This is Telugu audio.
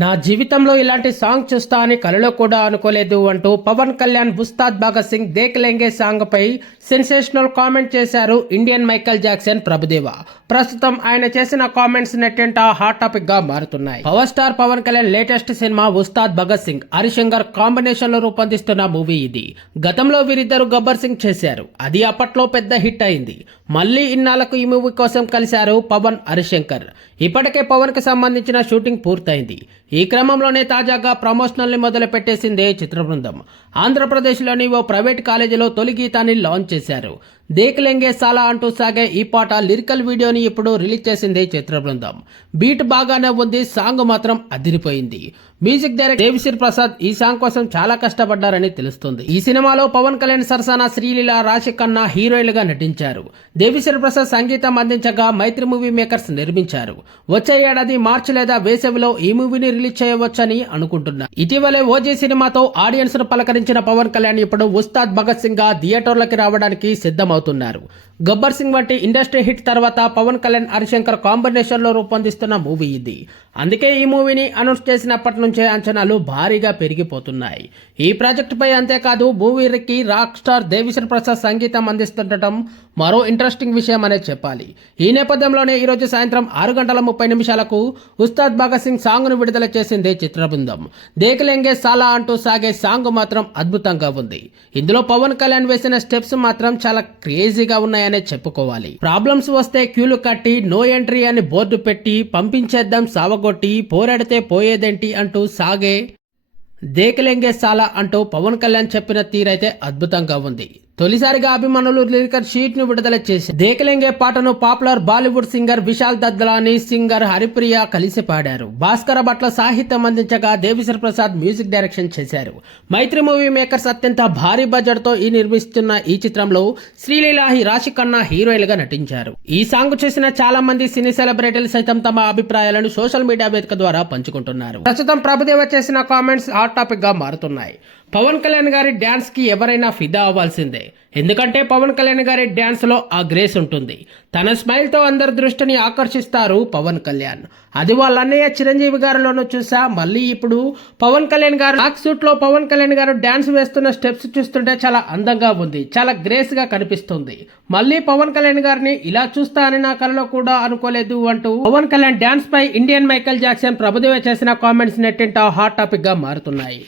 నా జీవితంలో ఇలాంటి సాంగ్ చూస్తా అని కలలో కూడా అనుకోలేదు అంటూ పవన్ కళ్యాణ్ ఉస్తాద్ భగత్ సింగ్ దేక్ లెంగే సాంగ్ పై సెన్సేషనల్ కామెంట్ చేశారు ఇండియన్ మైకల్ జాక్సన్ ప్రభుదేవ. ప్రస్తుతం ఆయన చేసిన కామెంట్స్ నెట్టింట హాట్ టాపిక్గా మారుతున్నాయి. Power star Pawan Kalyan latest cinema Ustaad Bhagat Singh Harishankar కాంబినేషన్లో రూపొందిస్తున్న మూవీ ఇది. గతంలో వీరిద్దరు గబ్బర్ సింగ్ చేశారు. అది అప్పట్లో పెద్ద హిట్ అయింది. మళ్ళీ ఇన్నాళ్ళకు ఈ మూవీ కోసం కలిశారు పవన్ హరిశంకర్. ఇప్పటికే పవన్కి సంబంధించిన షూటింగ్ పూర్తయింది. ఈ క్రమంలోనే తాజాగా ప్రమోషనల్ని మొదలుపెట్టేసింది చిత్ర బృందం ఆంధ్రప్రదేశ్లోని ఓ ప్రైవేట్ కాలేజీలో తొలి గీతాన్ని లాంచ్ చేశారు. దేక్లెంగే సాలా అంటూ సాగే ఈ పాట లిరికల్ వీడియోని ఇప్పుడు రిలీజ్ చేసింది చిత్ర బృందం. బీట్ బాగానే ఉంది సాంగ్ మాత్రం అదిరిపోయింది. మ్యూజిక్ డైరెక్టర్ దేవిశ్రీ ప్రసాద్ ఈ సాంగ్ కోసం చాలా కష్టపడ్డారని తెలుస్తుంది. ఈ సినిమాలో పవన్ కళ్యాణ్ సరసన శ్రీలీల రాశి ఖన్నా హీరోయిన్లుగా నటించారు. దేవిశ్రీ ప్రసాద్ సంగీతం అందించగా మైత్రి మూవీ మేకర్స్ నిర్మించారు. వచ్చే ఏడాది మార్చి లేదా వేసవిలో ఈ మూవీని రిలీజ్ చేయవచ్చని అనుకుంటున్నారు. ఇటీవలే ఓజీ సినిమాతో ఆడియన్స్ను పలకరించిన పవన్ కళ్యాణ్ ఇప్పుడు ఉస్తాద్ భగత్ సింగ్గా థియేటర్లకి రావడానికి అవుతున్నారు. గబ్బర్ సింగ్ వంటి ఇండస్ట్రీ హిట్ తర్వాత పవన్ కళ్యాణ్ హరిశంకర్ కాంబినేషన్లో రూపొందిస్తున్న మూవీ ఇది. అందుకే ఈ మూవీని అనౌన్స్ చేసినప్పటి నుంచే అంచనాలు భారీగా పెరిగిపోతున్నాయి. ఈ ప్రాజెక్టుపై అంతేకాదు మూవీకి రాక్ స్టార్ దేవిశ్రీ ప్రసాద్ సంగీతం అందిస్తుండటం మరో ఇంట్రెస్టింగ్ విషయం అనే చెప్పాలి. ఈ నేపథ్యంలోనే ఈరోజు సాయంత్రం ఆరు గంటల ముప్పై నిమిషాలకు ఉస్తాద్ భగత్ సింగ్ సాంగ్ను విడుదల చేసింది చిత్రబృందం. దేకలెంగే సాలా అంటూ సాగే సాంగ్ మాత్రం అద్భుతంగా ఉంది. ఇందులో పవన్ కళ్యాణ్ వేసిన స్టెప్స్ మాత్రం చాలా క్రేజీగా ఉన్నాయని చెప్పుకోవాలి. ప్రాబ్లమ్స్ వస్తే క్యూలు కట్టి నో ఎంట్రీ అని బోర్డు పెట్టి పంపించేద్దాం సావగొట్టి పోరాడితే పోయేదేంటి అంటూ సాగే దేకలెంగే సాలా అంటూ పవన్ కళ్యాణ్ చెప్పిన తీరైతే అద్భుతంగా ఉంది. తొలిసారిగా అభిమానులు లిరికర్ షీట్ను విడుదల చేసి దేకలింగే పాటను popular Bollywood singer Vishal Dadlani singer Haripriya కలిసి పాడారు. భాస్కర భట్ల సాహిత్యం అందించగా దేవిశ్వర ప్రసాద్ మ్యూజిక్ డైరెక్షన్ చేశారు. మైత్రి మూవీ మేకర్స్ అత్యంత భారీ బడ్జెట్తో ఈ నిర్మిస్తున్న ఈ చిత్రంలో శ్రీలీలాహి రాశి ఖన్నా హీరోయిన్గా నటించారు. ఈ సాంగ్ చేసిన చాలా మంది సినీ సెలబ్రిటీలు సైతం తమ అభిప్రాయాలను సోషల్ మీడియా వేదిక ద్వారా పంచుకుంటున్నారు. ప్రస్తుతం ప్రభుదేవ చేసిన కామెంట్స్ హాట్ టాపిక్గా మారుతున్నాయి. పవన్ కళ్యాణ్ గారి డ్యాన్స్కి ఎవరైనా ఫిదా అవ్వాల్సిందే. ఎందుకంటే పవన్ కళ్యాణ్ గారి డ్యాన్స్లో ఆ గ్రేస్ ఉంటుంది. తన స్మైల్తో అందరి దృష్టిని ఆకర్షిస్తారు పవన్ కళ్యాణ్. అది వాళ్ళ అన్నయ్య చిరంజీవి గారిలోనూ చూసా. మళ్ళీ ఇప్పుడు పవన్ కళ్యాణ్ గారు నాక్ సూట్లో పవన్ కళ్యాణ్ గారు డ్యాన్స్ వేస్తున్న స్టెప్స్ చూస్తుంటే చాలా అందంగా ఉంది. చాలా గ్రేస్గా కనిపిస్తుంది. మళ్ళీ పవన్ కళ్యాణ్ గారిని ఇలా చూస్తా అని నా కలలో కూడా అనుకోలేదు అంటూ పవన్ కళ్యాణ్ డ్యాన్స్ పై ఇండియన్ మైకల్ జాక్సన్ ప్రభుదేవ చేసిన కామెంట్స్ నెట్టింట హాట్ టాపిక్గా మారుతున్నాయి.